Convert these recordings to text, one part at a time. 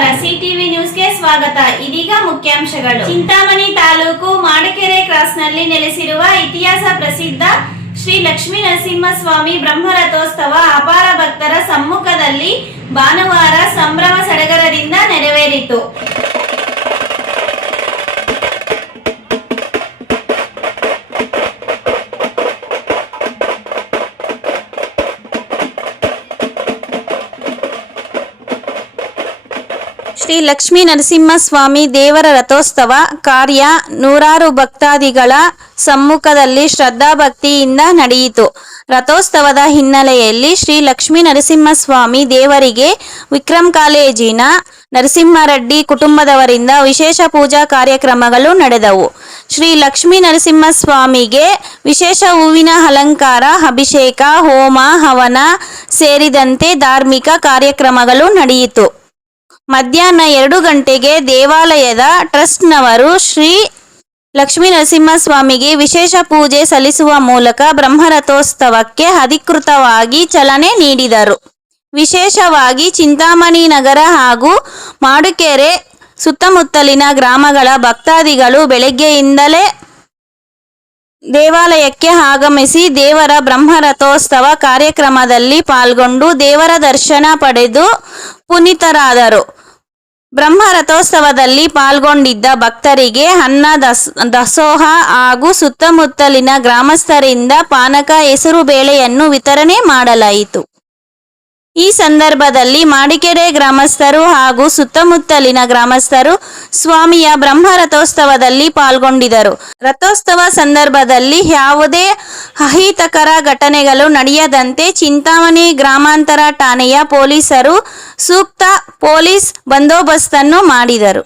ನಮಸ್ಕಾರ, ಸಿಟಿವಿ ನ್ಯೂಸ್ಗೆ ಸ್ವಾಗತ. ಇದೀಗ ಮುಖ್ಯಾಂಶಗಳು. ಚಿಂತಾಮಣಿ ತಾಲೂಕು ಮಾಡಕೆರೆ ಕ್ರಾಸ್ನಲ್ಲಿ ನೆಲೆಸಿರುವ ಇತಿಹಾಸ ಪ್ರಸಿದ್ಧ ಶ್ರೀ ಲಕ್ಷ್ಮೀ ನರಸಿಂಹಸ್ವಾಮಿ ಬ್ರಹ್ಮರಥೋತ್ಸವ ಅಪಾರ ಭಕ್ತರ ಸಮ್ಮುಖದಲ್ಲಿ ಭಾನುವಾರ ಸಂಭ್ರಮ ಸಡಗರದಿಂದ ನೆರವೇರಿತು. ಶ್ರೀ ಲಕ್ಷ್ಮೀ ನರಸಿಂಹಸ್ವಾಮಿ ದೇವರ ರಥೋತ್ಸವ ಕಾರ್ಯ ನೂರಾರು ಭಕ್ತಾದಿಗಳ ಸಮ್ಮುಖದಲ್ಲಿ ಶ್ರದ್ಧಾಭಕ್ತಿಯಿಂದ ನಡೆಯಿತು. ರಥೋತ್ಸವದ ಹಿನ್ನೆಲೆಯಲ್ಲಿ ಶ್ರೀ ಲಕ್ಷ್ಮೀ ನರಸಿಂಹಸ್ವಾಮಿ ದೇವರಿಗೆ ವಿಕ್ರಮ್ ಕಾಲೇಜಿನ ನರಸಿಂಹರೆಡ್ಡಿ ಕುಟುಂಬದವರಿಂದ ವಿಶೇಷ ಪೂಜಾ ಕಾರ್ಯಕ್ರಮಗಳು ನಡೆದವು. ಶ್ರೀ ಲಕ್ಷ್ಮೀ ನರಸಿಂಹಸ್ವಾಮಿಗೆ ವಿಶೇಷ ಹೂವಿನ ಅಲಂಕಾರ, ಅಭಿಷೇಕ, ಹೋಮ ಹವನ ಸೇರಿದಂತೆ ಧಾರ್ಮಿಕ ಕಾರ್ಯಕ್ರಮಗಳು ನಡೆಯಿತು. ಮಧ್ಯಾಹ್ನ 2 ಗಂಟೆಗೆ ದೇವಾಲಯದ ಟ್ರಸ್ಟ್ನವರು ಶ್ರೀ ಲಕ್ಷ್ಮೀ ನರಸಿಂಹಸ್ವಾಮಿಗೆ ವಿಶೇಷ ಪೂಜೆ ಸಲ್ಲಿಸುವ ಮೂಲಕ ಬ್ರಹ್ಮರಥೋತ್ಸವಕ್ಕೆ ಅಧಿಕೃತವಾಗಿ ಚಾಲನೆ ನೀಡಿದರು. ವಿಶೇಷವಾಗಿ ಚಿಂತಾಮಣಿ ನಗರ ಹಾಗೂ ಮಾಡುಕೆರೆ ಸುತ್ತಮುತ್ತಲಿನ ಗ್ರಾಮಗಳ ಭಕ್ತಾದಿಗಳು ಬೆಳಗ್ಗೆಯಿಂದಲೇ ದೇವಾಲಯಕ್ಕೆ ಆಗಮಿಸಿ ದೇವರ ಬ್ರಹ್ಮರಥೋತ್ಸವ ಕಾರ್ಯಕ್ರಮದಲ್ಲಿ ಪಾಲ್ಗೊಂಡು ದೇವರ ದರ್ಶನ ಪಡೆದು ಪುನೀತರಾದರು. ಬ್ರಹ್ಮರಥೋತ್ಸವದಲ್ಲಿ ಪಾಲ್ಗೊಂಡಿದ್ದ ಭಕ್ತರಿಗೆ ಅನ್ನ ದಾಸೋಹ ಹಾಗೂ ಸುತ್ತಮುತ್ತಲಿನ ಗ್ರಾಮಸ್ಥರಿಂದ ಪಾನಕ, ಹೆಸರು ಬೇಳೆಯನ್ನು ವಿತರಣೆ ಮಾಡಲಾಯಿತು. ಈ ಸಂದರ್ಭದಲ್ಲಿ ಮಾಡಿಕೆರೆ ಗ್ರಾಮಸ್ಥರು ಹಾಗೂ ಸುತ್ತಮುತ್ತಲಿನ ಗ್ರಾಮಸ್ಥರು ಸ್ವಾಮಿಯ ಬ್ರಹ್ಮರಥೋತ್ಸವದಲ್ಲಿ ಪಾಲ್ಗೊಂಡಿದ್ದರು. ರಥೋತ್ಸವ ಸಂದರ್ಭದಲ್ಲಿ ಯಾವುದೇ ಅಹಿತಕರ ಘಟನೆಗಳು ನಡೆಯದಂತೆ ಚಿಂತಾಮಣಿ ಗ್ರಾಮಾಂತರ ಠಾಣೆಯ ಪೊಲೀಸರು ಸೂಕ್ತ ಪೊಲೀಸ್ ಬಂದೋಬಸ್ತನ್ನು ಮಾಡಿದರು.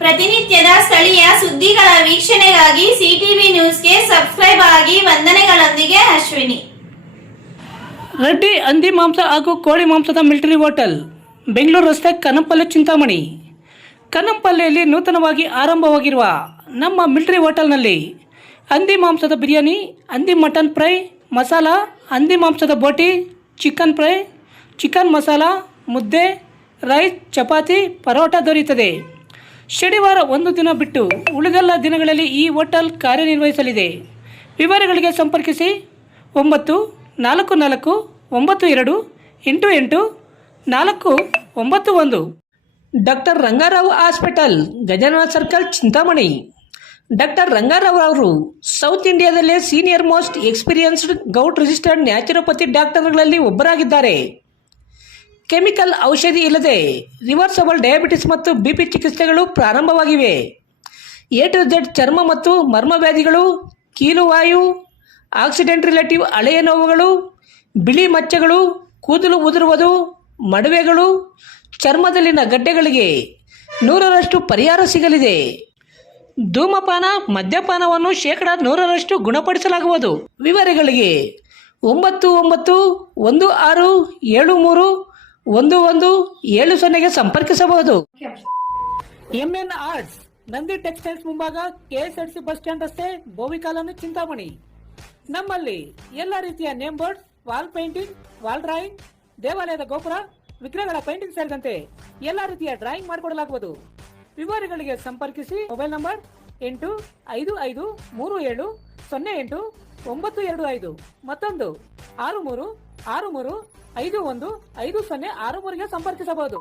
ಪ್ರತಿನಿತ್ಯದ ಸ್ಥಳೀಯ ಸುದ್ದಿಗಳ ವೀಕ್ಷಣೆಗಾಗಿ ಸಿಟಿವಿ ನ್ಯೂಸ್ಗೆ ಸಬ್ಸ್ಕ್ರೈಬ್ ಆಗಿ. ವಂದನೆಗಳೊಂದಿಗೆ ಅಶ್ವಿನಿ. ರೆಡ್ಡಿ ಹಂದಿ ಮಾಂಸ ಹಾಗೂ ಕೋಳಿ ಮಾಂಸದ ಮಿಲಿಟರಿ ಹೋಟೆಲ್, ಬೆಂಗಳೂರು ರಸ್ತೆ, ಕನ್ನಂಪಲ್ಲಿ, ಚಿಂತಾಮಣಿ. ಕನ್ನಂಪಲ್ಲಿಯಲ್ಲಿ ನೂತನವಾಗಿ ಆರಂಭವಾಗಿರುವ ನಮ್ಮ ಮಿಲಿಟರಿ ಹೋಟೆಲ್ನಲ್ಲಿ ಹಂದಿ ಮಾಂಸದ ಬಿರಿಯಾನಿ, ಹಂದಿ ಮಟನ್ ಫ್ರೈ ಮಸಾಲ, ಹಂದಿ ಮಾಂಸದ ಬೋಟಿ, ಚಿಕನ್ ಫ್ರೈ, ಚಿಕನ್ ಮಸಾಲ, ಮುದ್ದೆ, ರೈಸ್, ಚಪಾತಿ, ಪರೋಟ ದೊರೆಯುತ್ತದೆ. ಶನಿವಾರ ಒಂದು ದಿನ ಬಿಟ್ಟು ಉಳಿದೆಲ್ಲ ದಿನಗಳಲ್ಲಿ ಈ ಹೋಟೆಲ್ ಕಾರ್ಯನಿರ್ವಹಿಸಲಿದೆ. ವಿವರಗಳಿಗೆ ಸಂಪರ್ಕಿಸಿ 9442888491. Doctor Rangarao hospital, Gajanana circle, Chintamani. Doctor Rangarao ಅವರು ಸೌತ್ ಇಂಡಿಯಾದಲ್ಲೇ senior most experienced govt registered naturopathy ಡಾಕ್ಟರ್ಗಳಲ್ಲಿ ಒಬ್ಬರಾಗಿದ್ದಾರೆ. ಕೆಮಿಕಲ್ ಔಷಧಿ ಇಲ್ಲದೆ ರಿವರ್ಸಬಲ್ ಡಯಾಬಿಟಿಸ್ ಮತ್ತು ಬಿಪಿ ಚಿಕಿತ್ಸೆಗಳು ಪ್ರಾರಂಭವಾಗಿವೆ. A to Z ಚರ್ಮ ಮತ್ತು ಮರ್ಮವ್ಯಾಧಿಗಳು, ಕೀಲುವಾಯು, ಆಕ್ಸಿಡೆಂಟ್ ರಿಲೇಟಿವ್ ಹಳೆಯ ನೋವುಗಳು, ಬಿಳಿ ಮಚ್ಚೆಗಳು, ಕೂದಲು ಉದುರುವುದು, ಮಡುವೆಗಳು, ಚರ್ಮದಲ್ಲಿನ ಗಡ್ಡೆಗಳಿಗೆ 100% ಪರಿಹಾರ ಸಿಗಲಿದೆ. ಧೂಮಪಾನ, ಮದ್ಯಪಾನವನ್ನು 100% ಗುಣಪಡಿಸಲಾಗುವುದು. ವಿವರಗಳಿಗೆ 9916731170 ಸಂಪರ್ಕಿಸಬಹುದು. MN ಆರ್ಟ್ಸ್, ನಂದಿ ಟೆಕ್ಸ್ಟೈಲ್ಸ್ ಮುಂಭಾಗ, KSRTC ಬಸ್ ಸ್ಟ್ಯಾಂಡ್ ರಸ್ತೆ, ಬೋವಿ ಕಾಲೋನಿ, ಚಿಂತಾಮಣಿ. ನಮ್ಮಲ್ಲಿ ಎಲ್ಲ ರೀತಿಯ name board, wall painting, wall drawing, ದೇವಾಲಯದ ಗೋಪುರ, ವಿಗ್ರಹಗಳ ಪೇಂಟಿಂಗ್ ಸೇರಿದಂತೆ ಎಲ್ಲ ರೀತಿಯ ಡ್ರಾಯಿಂಗ್ ಮಾಡಿಕೊಡಲಾಗುವುದು. ವಿವರಗಳಿಗೆ ಸಂಪರ್ಕಿಸಿ. ಮೊಬೈಲ್ ನಂಬರ್ 8553708925, ಮತ್ತೊಂದು 6363515063ಗೆ ಸಂಪರ್ಕಿಸಬಹುದು.